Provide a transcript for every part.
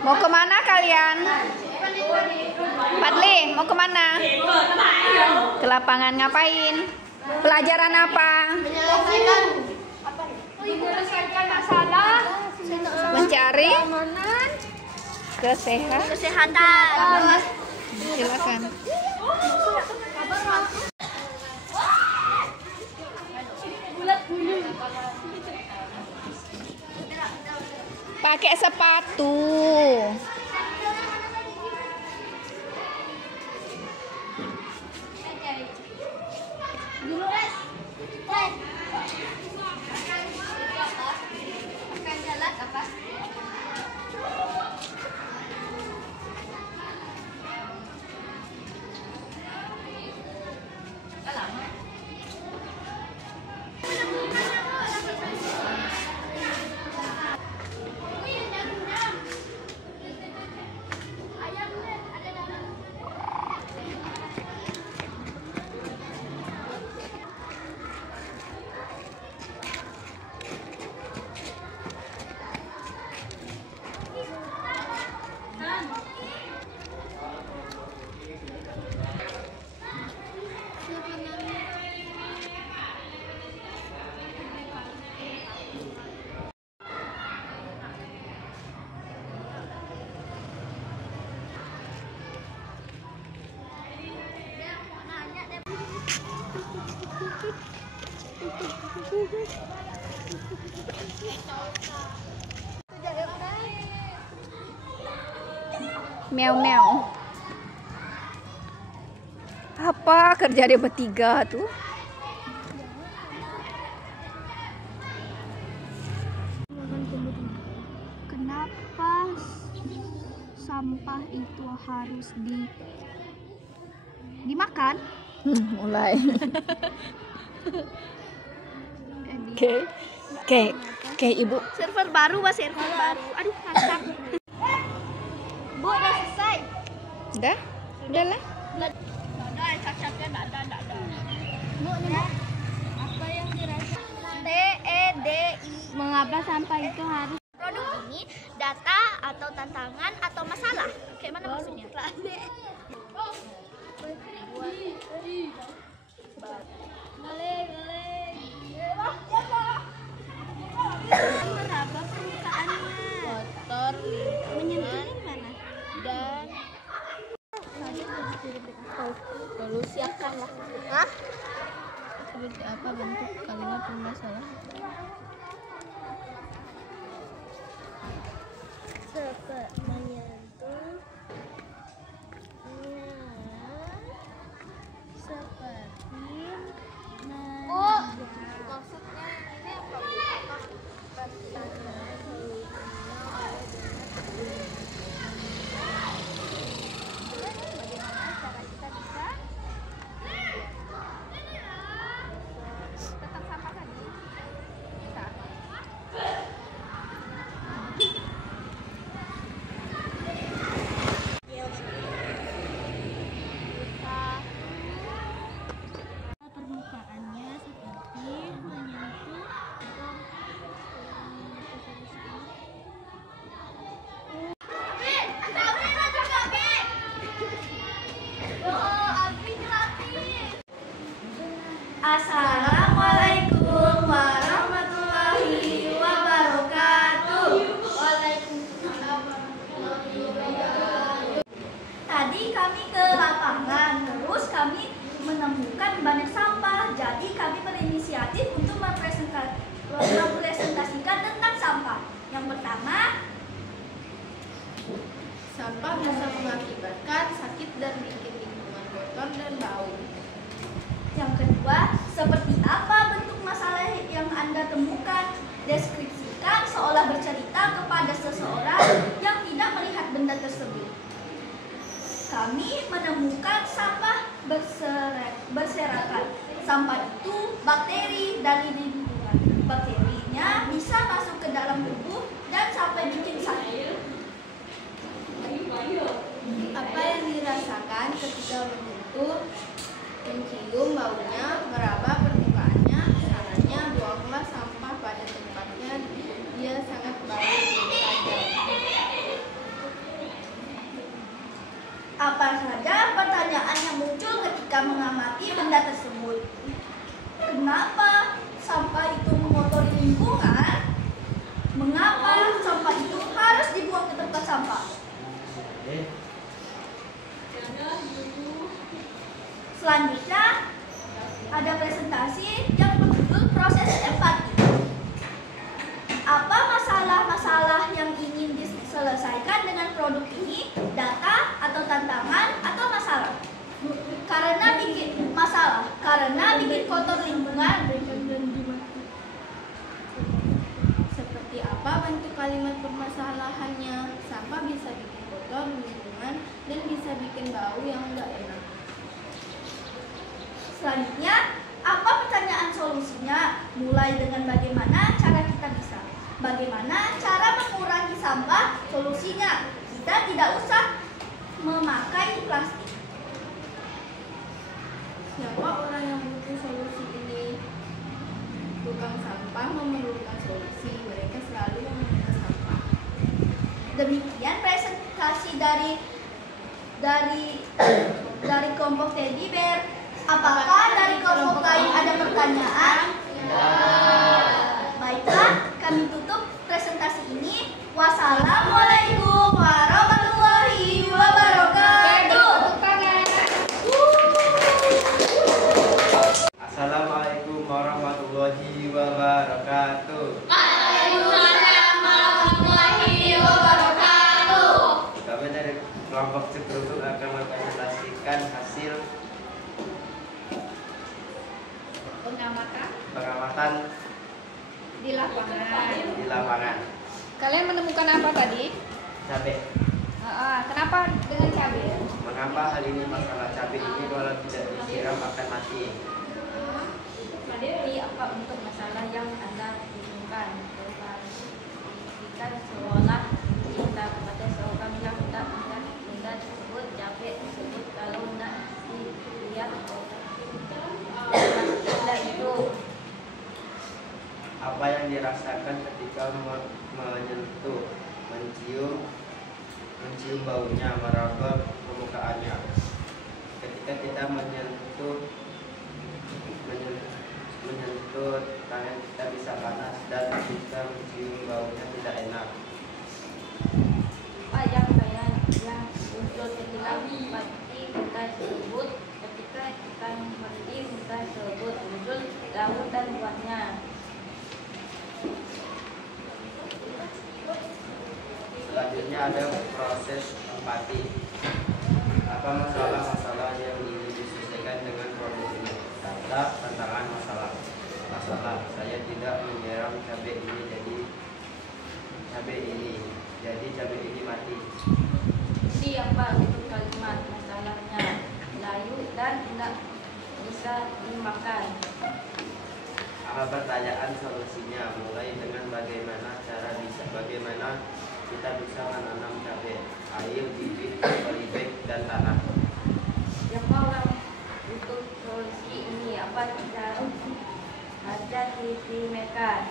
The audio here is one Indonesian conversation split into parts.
Mau kemana kalian? Fadli, mau kemana? Ke lapangan ngapain? Pelajaran apa? Menyelesaikan masalah, Mencari kesehatan. Silakan. Pakai sepatu. Meow meow. Apa kerja dia bertiga tuh? Kenapa sampah itu harus dimakan? Mulai. Oke, Ibu. Server baru, server baru. Aduh, mantap. Bu, udah selesai. Udahlah. Udah, cacatnya enggak ada. Bu, ini apa yang dirasa? TEDI. Mengapa sampah itu harus? Produk ini data atau tantangan atau masalah. Kayak mana maksudnya? Meraba permukaannya. Kotor, menyentuh mana? Dan lalu siapkanlah. Hah? Seperti apa bentuk kalimat bermasalah? Seperti menyentuh. Seperti maksudnya bagaimana cara kita bisa tetap sama tadi? Bisa. Permukaannya seperti menyentuh Assalamualaikum warahmatullahi wabarakatuh. Waalaikumsalam warahmatullahi wabarakatuh. Tadi kami ke lapangan, terus kami menemukan banyak sampah. Jadi kami berinisiatif untuk mempresentasikan tentang sampah. Yang pertama, sampah bisa mengakibatkan sakit dan bikin lingkungan kotor dan bau. yang kedua, seperti apa bentuk masalah yang Anda temukan? Deskripsikan seolah bercerita kepada seseorang yang tidak melihat benda tersebut. Kami menemukan sampah berserakan. Sampah itu bakteri dari lingkungan. Bakterinya bisa masuk ke dalam tubuh dan sampai bikin sakit. Apa yang dirasakan ketika menyentuh, mencium baunya, meraba permukaannya? Caranya, buanglah sampah pada tempatnya. Dia sangat bau dan tajam. Apa saja pertanyaan yang muncul ketika mengamati benda tersebut? Kenapa sampah itu mengotori lingkungan? Mengapa sampah itu harus dibuang ke tempat sampah? Selanjutnya ada presentasi yang berjudul proses empati. Apa masalah-masalah yang ingin diselesaikan dengan produk ini? Data atau tantangan atau masalah? Karena bikin kotor lingkungan. Seperti apa bentuk kalimat permasalahannya? Sampah bisa bikin kotor lingkungan dan bisa bikin bau yang enggak enak. Selanjutnya, apa pertanyaan solusinya? Mulai dengan bagaimana cara kita bisa. Bagaimana cara mengurangi sampah? Solusinya, kita tidak usah memakai plastik. Siapa orang yang butuh solusi ini? Tukang sampah memerlukan solusi. Mereka selalu meminta sampah. Demikian presentasi dari kelompok Teddy Bear. Apakah dari kelompok lain ada pertanyaan? Baiklah, kami tutup presentasi ini. Wassalamualaikum warahmatullahi wabarakatuh. Assalamualaikum warahmatullahi wabarakatuh. Waalaikumsalam warahmatullahi wabarakatuh. Kami dari kelompok Cekrusuk akan mempresentasikan hasil pengamatan Di lapangan. di lapangan. Kalian menemukan apa tadi? Cabai. Kenapa dengan cabai? Mengapa hal ini masalah cabai ini kalau tidak disiram akan mati? Jadi apa untuk masalah yang Anda temukan? Kita seolah kita kepada seorang yang tidak melihat benda tersebut, cabai tersebut kalau tidak dilihat benda itu. Apa yang dirasakan ketika menyentuh, mencium baunya, meraba permukaannya. Ketika kita menyentuh tangan kita bisa panas dan kita mencium baunya tidak enak. Apa yang muncul ketika mati benda tersebut? Ketika kita mati benda tersebut muncul daun dan buahnya. Selanjutnya ada proses empati. Apa masalah-masalah yang ingin diselesaikan dengan produk ini? Data, tantangan, masalah. Saya tidak menyiram cabai jadi cabai ini mati. Jadi apa bentuk kalimat masalahnya? Layu dan tidak bisa dimakan. Apa pertanyaan solusinya? Mulai dengan bagaimana kita bisa menanam cabai, air, bibit, polybag, dan tanah. Siapa orang untuk solusi ini? Apa cara? Ada TV mereka,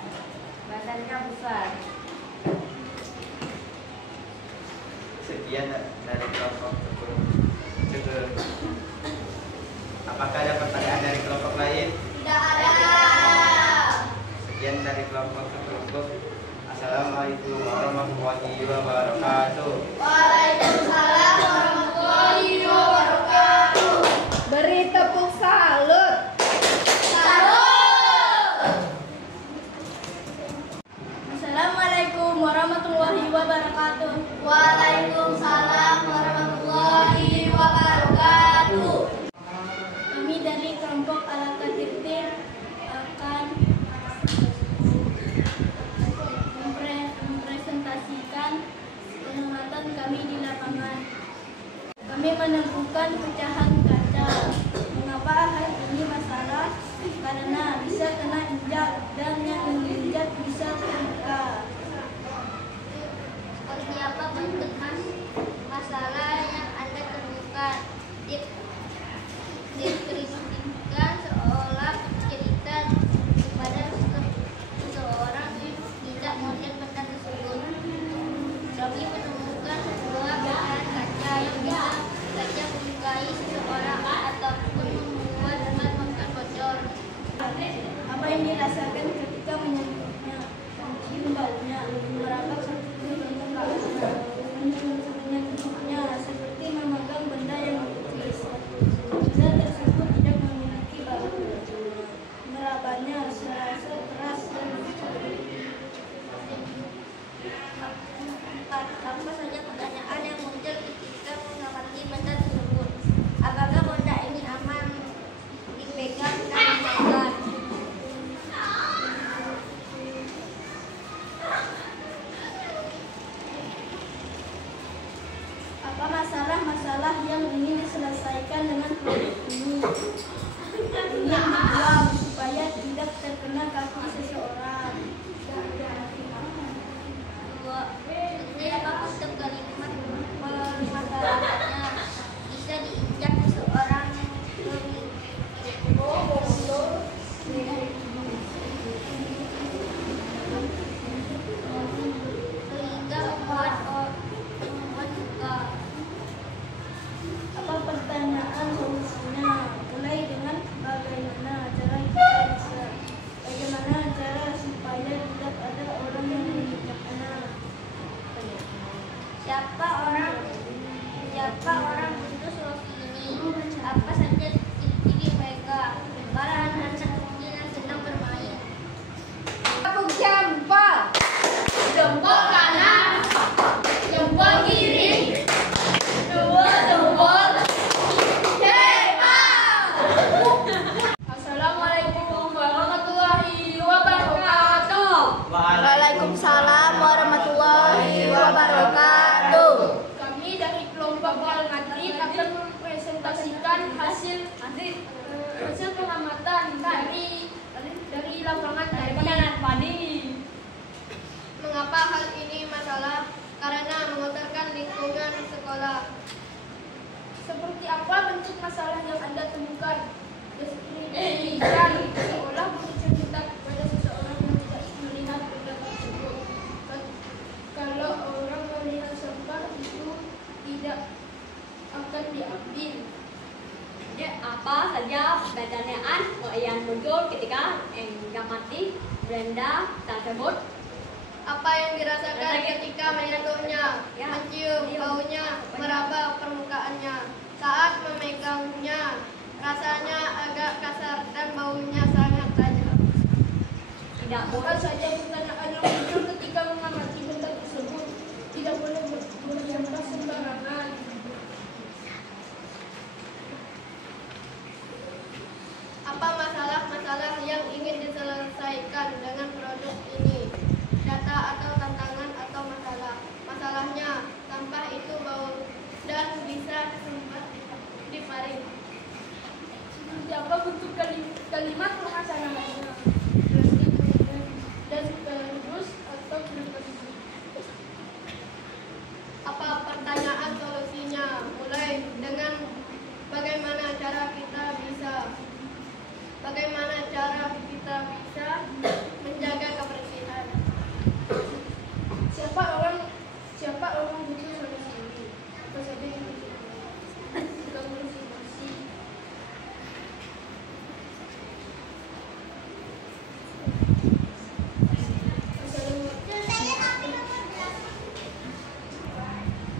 badannya besar. Sekian dari kelompok Cekrusuk. Apakah ada pertanyaan dari kelompok lain? Tidak ada. Sekian dari kelompok Cekrusuk. Assalamualaikum warahmatullahi wabarakatuh. Waalaikumsalam warahmatullahi wabarakatuh. Beri tepuk salut. Assalamualaikum warahmatullahi wabarakatuh. Waalaikumsalam warahmatullahi wabarakatuh. Kami dari kelompok Alaka Tirtir akan mempresentasikan pengamatan kami di lapangan. Kami menemukan pecahan kaca. Mengapa hal ini masalah? Karena bisa kena injak dan yang menginjak bisa terluka. Seperti apa bentuk masalah yang Anda temukan? Deskripsikan seolah bercerita kepada seseorang yang tidak melihat benda tersebut. Kami menemukan sebuah pecahan kaca yang bisa saja Apa masalah-masalah yang ingin diselesaikan dengan produk ini? Ingin dibuang supaya tidak terkena kaki seseorang. Seperti apa bentuk kalimat permasalahannya? Bisa diinjak seseorang sehingga membuat luka. Apa pertanyaan solusinya? Mulai dengan bagaimana cara supaya tidak ada orang yang menginjak anak. Siapa orang butuh solusi ini? Apa saja titik mereka? Para anak kecil yang sedang bermain. Tepuk jempol. Jempol kanan, jempol kiri, dua jempol. Assalamualaikum warahmatullahi wabarakatuh. Waalaikumsalam warahmatullahi wabarakatuh. Kami dari kelompok Al-Madrid akan mempresentasikan hasil pengamatan dari lapangan tadi. Mengapa hal ini masalah? Karena mengotorkan lingkungan sekolah. Seperti apa bentuk masalah yang Anda temukan? Deskripsikan seolah bercerita kepada seseorang yang tidak melihat benda tersebut. Kalau orang melihat sampah itu tidak akan diambil. Ya, apa saja pertanyaan yang muncul ketika mengamati benda tersebut? Apa yang dirasakan ketika menyentuhnya, mencium baunya, meraba permukaannya, saat memegangnya, rasanya agak kasar dan baunya sangat tajam. Tidak Apa boleh saja pertanyaan yang muncul ketika mengamati benda tersebut? Tidak boleh bersampah sembarangan. Apa masalah-masalah yang ingin diselesaikan dengan produk ini? Data atau tantangan atau masalah? Masalahnya, sampah itu bau dan bisa sempat diparing. Seperti apa bentuk kalimat permasalahannya? Dan terus atau berikut. Apa pertanyaan solusinya? Mulai dengan bagaimana cara kita bisa menjaga kebersihan. Siapa orang butuh solusi ini? Apa saja yang kita bersih.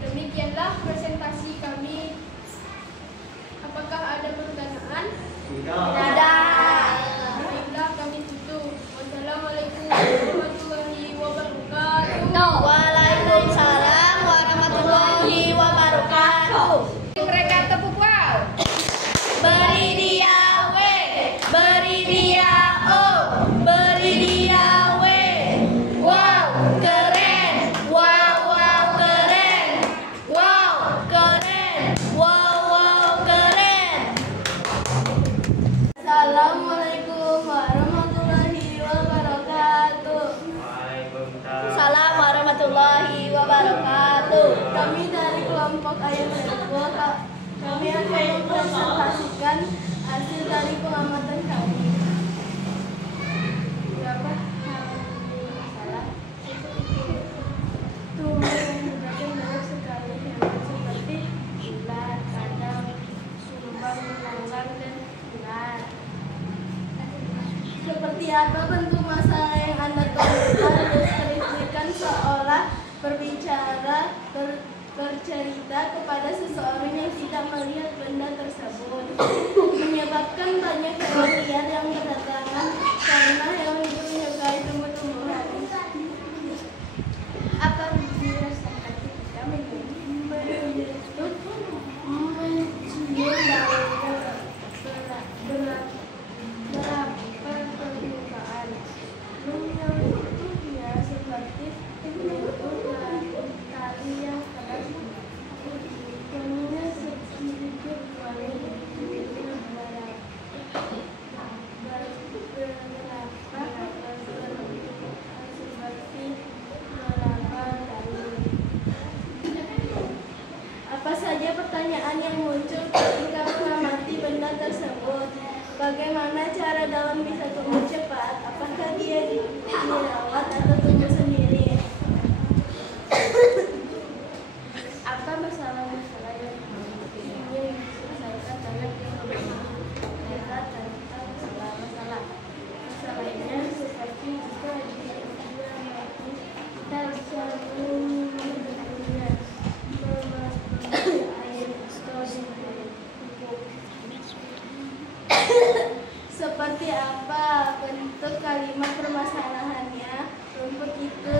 Demikianlah presentasi kami. Apakah ada pertanyaan? Baiklah, kami tutup. Wassalamualaikum warahmatullahi wabarakatuh. Waalaikumsalam warahmatullahi wabarakatuh. Mereka tepuk wow. Beri dia W, beri dia O, beri dia W. Wow, keren. Wow, wow, keren. Wow, keren. Wow, wow, keren. Assalamualaikum warahmatullahi wabarakatuh. Salam warahmatullahi wabarakatuh. Kami dari kelompok Ayat Serbo, kami akan mempresentasikan hasil dari pengamatan kami. Berapa masalah? Tumbuh yang menyebabkan banyak sekali hewan seperti ular, kadang, sumbang, melanggar, dan ular. Seperti apa bentuk masalah yang Anda temukan? Deskripsikan seolah bercerita kepada seseorang yang tidak melihat benda tersebut. Menyebabkan banyak hewan liar yang berdatangan karena hewan itu menyukai tumbuh-tumbuhan. Apa dirasakan ketika mencium bau permukaan? Menyentuhnya seperti menyentuh tali yang keras pertanyaan yang muncul ketika mengamati benda tersebut. Bagaimana cara daun bisa tumbuh cepat? Apakah dia dirawat atau tumbuh sendiri? Apa masalah-masalah yang ingin diselesaikan dengan mereka tentang masalah-masalah? Masalahnya seperti jika kita bisa menggunakan air atau seperti apa bentuk kalimat permasalahannya? Rumput itu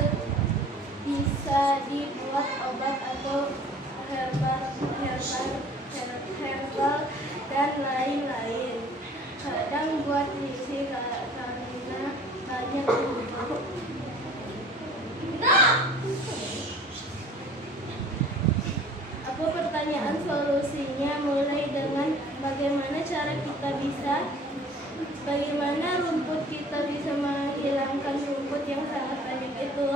bisa dibuat obat atau herbal dan lain-lain. Kadang buat isi karena banyak bentuk. Apa pertanyaan solusinya? Mulai dengan bagaimana rumput kita bisa menghilangkan rumput yang sangat banyak itu.